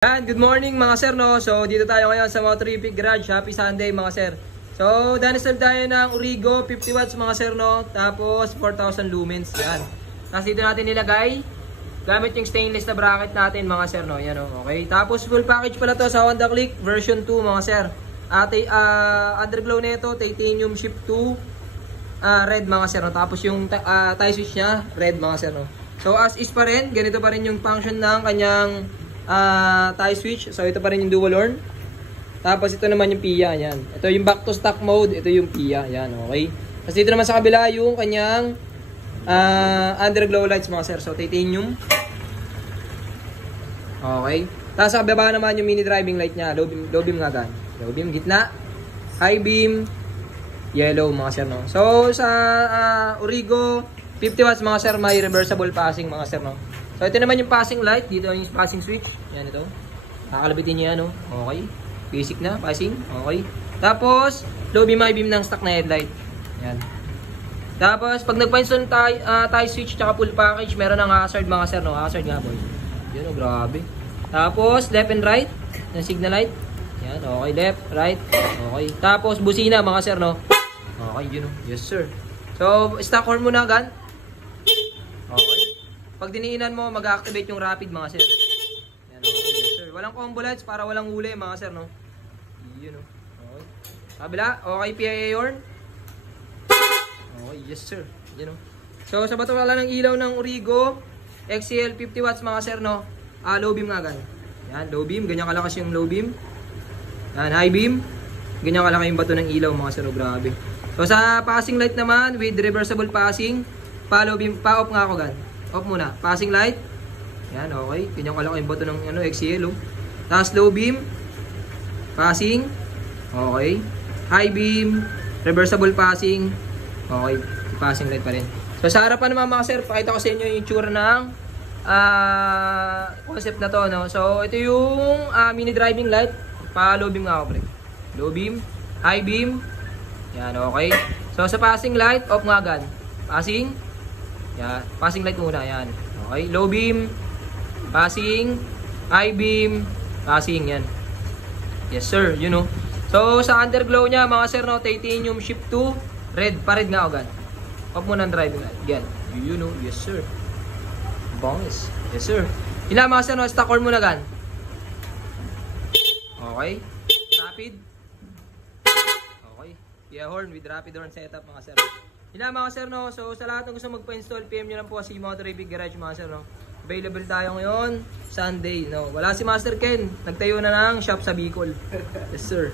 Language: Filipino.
Yan, good morning mga sir, no? So dito tayo ngayon sa Motorific Garage. Happy Sunday mga sir. So danisolve tayo ng Origo 50 watts mga sir, no? Tapos 4,000 lumens. Yan. Tapos dito natin nilagay gamit yung stainless na bracket natin mga sir, no? Yan, no? Okay. Tapos full package pala to sa Honda Click version 2 mga sir. Underglow nito titanium shift 2 red mga sir, no? Tapos yung tie switch nya red mga sir, no? So as is pa rin, ganito pa rin yung function ng kanyang tie switch. So ito pa rin yung dual horn. Tapos ito naman yung PIA, yan. Ito yung back to stock mode, ito yung PIA, yan, okay. Tapos dito naman sa kabila yung kanyang underglow lights mga sir. So titanium. Okay. Tapos sa baba naman yung mini driving light nya, low beam nga gan. Low beam gitna, high beam, yellow mga sir, no. So sa Origo 50 watts mga sir, may reversible passing mga sir, no. So ito naman yung passing light, dito yung passing switch. Yan ito. Kakalabitin niyo yan, no. Okay. Basic na passing. Okay. Tapos low beam, high beam ng stock na headlight. Yan. Tapos pag nagpa-install tie switch tsaka full package, meron ng hazard mga sir, no. Hazard nga boy. Yan, oh, grabe. Tapos left and right ng signal light. Yan, okay, left, right. Okay. Tapos busina mga sir, no. Okay, yun, oh. Yes sir. So stock horn muna gan. Okay. Pag diniinan mo, mag-activate yung rapid mga sir. Yan, okay, yes sir. Walang combo lights para walang huli mga sir, no. Yun, oh. Okay. Kabila, okay, PIA horn. Okay, yes sir. Yan, oh. So sa batulala ng ilaw ng Origo XCL 50 watts mga sir, no. Low beam nga gan. Yan, low beam, ganyan kalakas yung low beam. Yan, high beam, ganyan kalaki yung bato ng ilaw mga sir, oh, grabe. So sa passing light naman with reversible passing, pa-low beam, pa-off nga ako gan. Off muna. Passing light. Yan, okay. Ganyan kalaki yung bato ng XCL, oh. Tapos low beam. Passing. Okay. High beam. Reversible passing. Okay. Passing light pa rin. So sa harapan naman mga sir, pakita ko sa inyo yung tsura ng concept na to, no? So ito yung mini driving light. Pa low beam nga ako, pre. Low beam. High beam. Yan, okay. So sa passing light, off nga agad. Passing. Yan, passing light muna, yan. Okay, low beam, passing, high beam, passing, yan. Yes sir, you know. So sa underglow nya mga sir, no, titanium shift 2, red nga agad. Off muna ang driving light. Yan, you know, yes sir. Bongis, yes sir. Ila mga sir, no, stock horn muna gan. Okay, rapid. Okay, PIA horn with rapid horn setup mga sir. Yun na mga sir, no. So sa lahat ng gusto magpa-install, PM nyo lang po si Motorific Garage mga sir, no. Available tayo ngayon Sunday, no. Wala si Master Ken, nagtayo na ng shop sa Bicol. Yes sir.